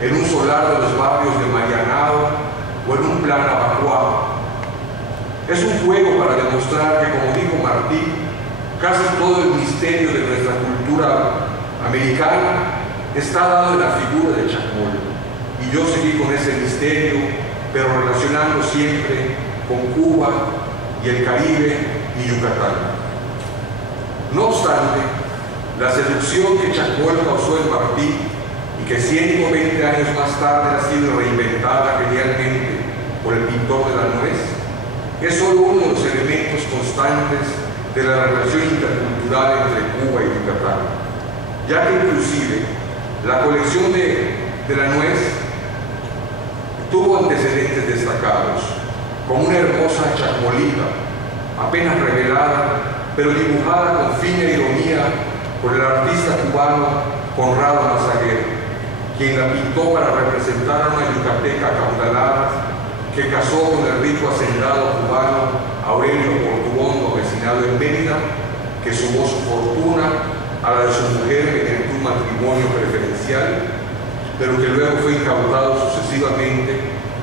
en un solar de los barrios de Marianao o en un plan evacuado. Es un juego para demostrar que, como dijo Martí, casi todo el misterio de nuestra cultura americana está dado en la figura de Chacmol. Y yo seguí con ese misterio, pero relacionando siempre con Cuba y el Caribe y Yucatán. No obstante, la seducción que Chacmol causó en Martí y que 120 años más tarde ha sido reinventada genialmente por el pintor de la nuez, es solo uno de los elementos constantes de la relación intercultural entre Cuba y Yucatán, ya que inclusive la colección de la nuez tuvo antecedentes destacados, como una hermosa chacmolita, apenas revelada, pero dibujada con fina ironía por el artista cubano Conrado Mazaguer, quien la pintó para representar a una yucateca acaudalada que casó con el rico hacendado cubano Aurelio Portuondo, vecinado en Mérida, que sumó su fortuna a la de su mujer mediante un matrimonio preferencial, pero que luego fue incautado sucesivamente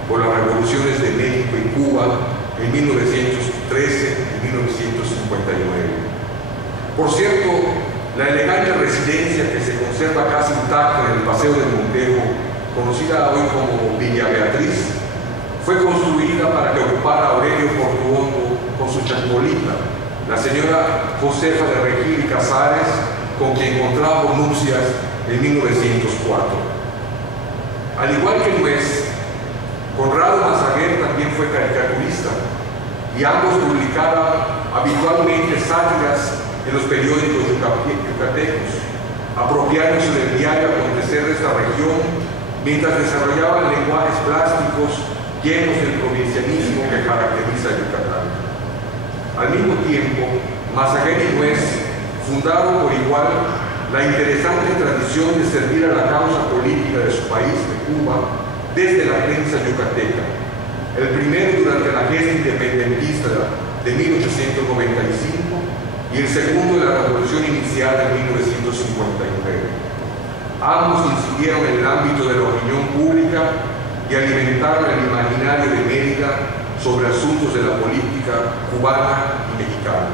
por las revoluciones de México y Cuba en 1913 y 1959. Por cierto, la elegante residencia que se conserva casi intacta en el Paseo del Montejo, conocida hoy como Villa Beatriz, fue construida para que ocupara Aurelio Portuondo con su chacmolita, la señora Josefa de Regil y Casares, con quien contrajo nupcias en 1904. Al igual que Nuez, Conrado Mazaguer también fue caricaturista, y ambos publicaban habitualmente sátiras en los periódicos yucatecos, apropiándose del diario acontecer de esta región mientras desarrollaban lenguajes plásticos llenos del provincianismo que caracteriza a Yucatán. Al mismo tiempo, Mazaguer y Nuez fundaron por igual la interesante tradición de servir a la causa política de su país, de Cuba, desde la prensa yucateca. El primero durante la gesta independentista de 1895 y el segundo de la revolución iniciada en 1959. Ambos incidieron en el ámbito de la opinión pública y alimentaron el imaginario de Mérida sobre asuntos de la política cubana y mexicana.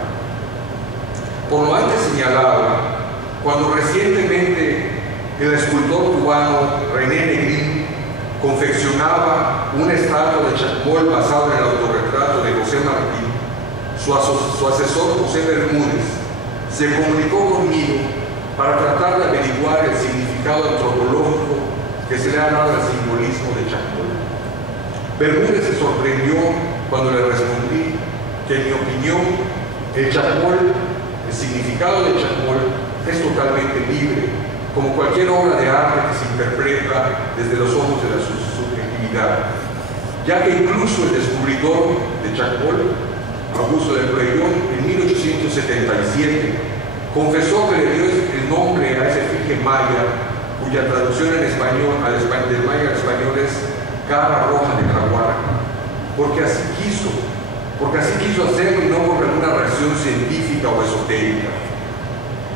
Por lo antes señalado, cuando recientemente el escultor cubano René Negrín confeccionaba una estatua de Chacmol basada en el autorretrato de José Martí, su asesor José Bermúdez se comunicó conmigo para tratar de averiguar el significado antropológico que se le ha dado al simbolismo de Chacmol. Bermúdez se sorprendió cuando le respondí que, en mi opinión, el significado de Chacmol es totalmente libre, como cualquier obra de arte que se interpreta desde los ojos de la subjetividad, ya que incluso el descubridor de Chacmol, Augusto de Pueyrredón, en 1877, confesó que le dio el nombre a esa efigie maya, cuya traducción en español, del maya al español es cara roja de jaguar, porque así quiso hacerlo y no por alguna reacción científica o esotérica.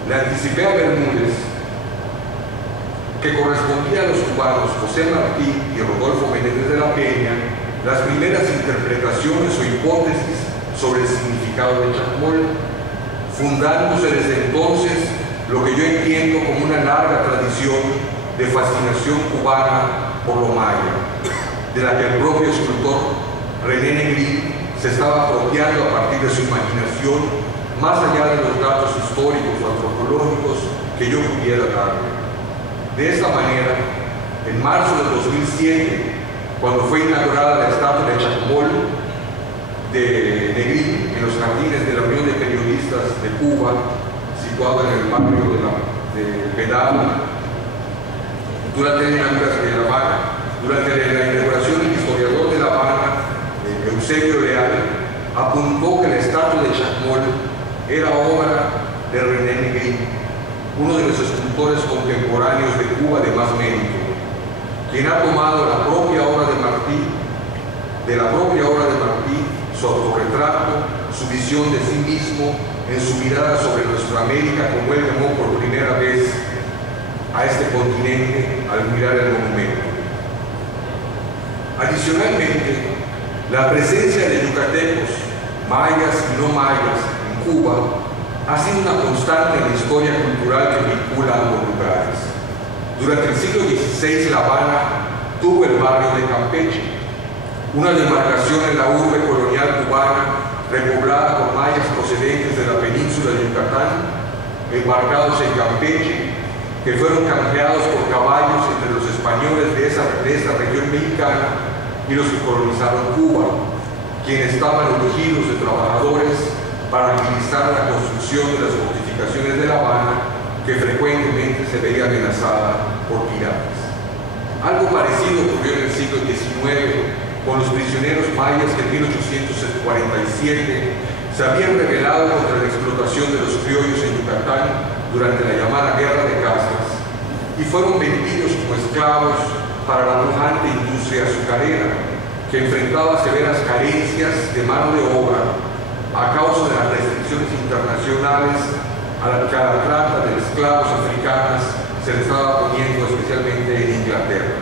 Le anticipé a Bermúdez que correspondía a los cubanos José Martí y Rodolfo Menéndez de la Peña las primeras interpretaciones o hipótesis sobre el significado de Chacmol, fundándose desde entonces lo que yo entiendo como una larga tradición de fascinación cubana por lo maya, de la que el propio escultor René Negrín se estaba apropiando a partir de su imaginación, más allá de los datos históricos o antropológicos que yo pudiera darle. De esta manera, en marzo del 2007, cuando fue inaugurada la estatua de Chacmol de Negrín en los jardines de la Unión de Periodistas de Cuba, situado en el barrio de Pedal, durante la inauguración, el historiador de La Habana, Eusebio Leal, apuntó que la estatua de Chacmol era obra de René Negrín, uno de los escultores contemporáneos de Cuba de más mérito, quien ha tomado de la propia obra de Martí, su autorretrato, su visión de sí mismo, en su mirada sobre nuestra América, como él llamó por primera vez a este continente al mirar el monumento. Adicionalmente, la presencia de yucatecos, mayas y no mayas, en Cuba ha sido una constante en la historia cultural que vincula ambos lugares. Durante el siglo XVI, La Habana tuvo el barrio de Campeche, una demarcación en la urbe colonial cubana repoblada por mayas procedentes de la península de Yucatán, embarcados en Campeche, que fueron canjeados por caballos entre los españoles de esta región mexicana y los que colonizaron Cuba, quienes estaban urgidos de trabajadores para agilizar la construcción de las fortificaciones de La Habana, que frecuentemente se veía amenazada por piratas. Algo parecido ocurrió en el siglo XIX con los prisioneros mayas que en 1847 se habían rebelado contra la explotación de los criollos en Yucatán durante la llamada Guerra de Castas y fueron vendidos como esclavos para la pujante industria azucarera, que enfrentaba severas carencias de mano de obra a causa de las restricciones internacionales a la que a la trata de esclavos africanas se le estaba poniendo especialmente en Inglaterra.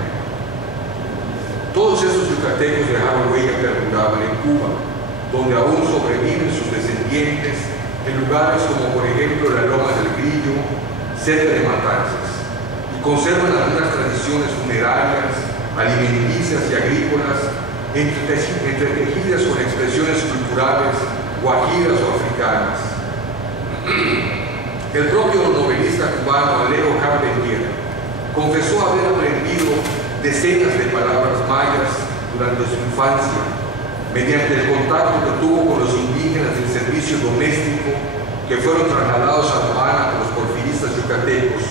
Todos estos yucatecos dejaron huella perdurable en Cuba, donde aún sobreviven sus descendientes en lugares como por ejemplo la Loma del Grillo, cerca de Matanzas, y conservan algunas tradiciones funerarias, alimenticias y agrícolas entretejidas con expresiones culturales guajiras o africanas. El propio novelista cubano Alejo Carpentier confesó haber aprendido decenas de palabras mayas durante su infancia, mediante el contacto que tuvo con los indígenas del servicio doméstico que fueron trasladados a La Habana por los porfiristas yucatecos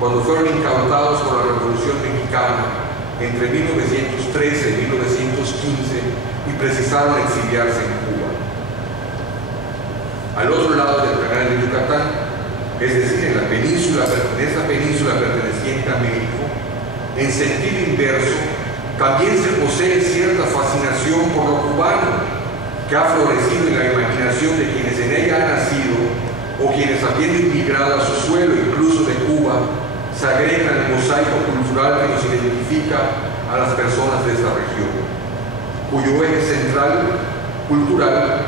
cuando fueron incautados por la Revolución Mexicana entre 1913 y 1915 y precisaron exiliarse en Cuba. Al otro lado del canal de Yucatán, es decir, en esa península perteneciente a México, en sentido inverso, también se posee cierta fascinación por lo cubano, que ha florecido en la imaginación de quienes en ella han nacido o quienes habiendo inmigrado a su suelo, incluso de Cuba, se agregan al mosaico cultural que nos identifica a las personas de esta región, cuyo eje central cultural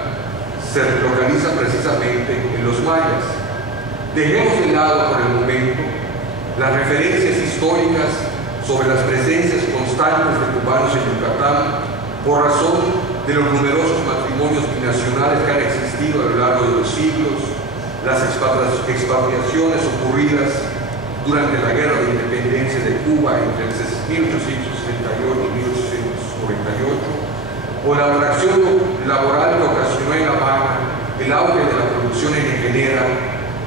se localiza precisamente en los mayas. Dejemos de lado por el momento las referencias históricas sobre las presencias constantes de cubanos en Yucatán por razón de los numerosos matrimonios binacionales que han existido a lo largo de los siglos, las expatriaciones ocurridas durante la Guerra de Independencia de Cuba entre 1868 y 1898, o la atracción laboral que ocasionó en La Habana el auge de la producción ingeniera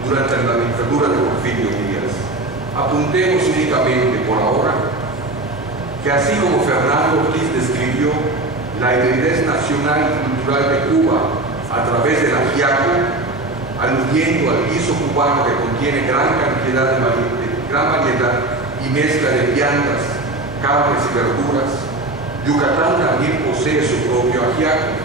durante la dictadura de Porfirio Díaz. Apuntemos únicamente por ahora que así como Fernando Ortiz describió la hibridez nacional y cultural de Cuba a través del ajiaco, aludiendo al guiso cubano que contiene gran variedad y mezcla de viandas, carnes y verduras, Yucatán también posee su propio ajiaco,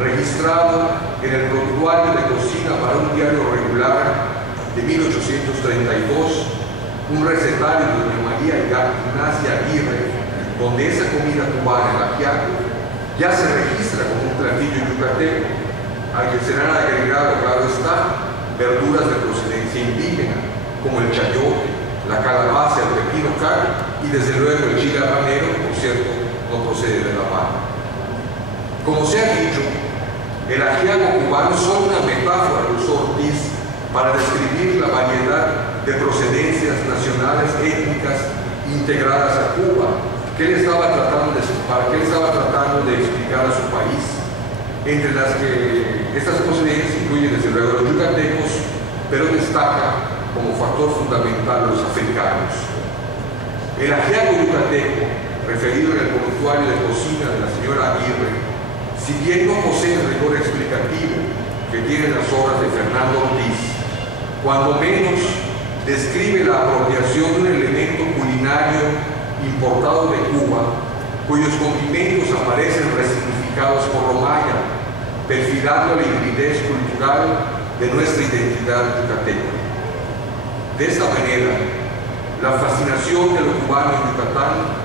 registrado en el Prontuario de Cocina para un diario regular de 1832, un recetario de doña María Ignacia Aguirre, donde esa comida cubana, el ajiaco, ya se registra como un platillo yucateco, al que serán agregado, claro está, verduras de procedencia indígena, como el chayote, la calabaza, el pepino car y desde luego el chile habanero, que por cierto no procede de La Habana. Como se ha dicho, el ajiaco cubano es solo una metáfora que usó Ortiz para describir la variedad de procedencias nacionales étnicas integradas a Cuba, que él estaba tratando de explicar a su país, entre las que estas procedencias incluyen desde luego los yucatecos, pero destaca como factor fundamental los africanos. El ajiaco yucateco, referido en el prontuario de cocina de la señora Aguirre, si bien no posee el rigor explicativo que tienen las obras de Fernando Ortiz, cuando menos describe la apropiación de un elemento culinario importado de Cuba, cuyos condimentos aparecen resignificados por lo maya, perfilando la hibridez cultural de nuestra identidad yucateca. De esta manera, la fascinación de lo cubano en Yucatán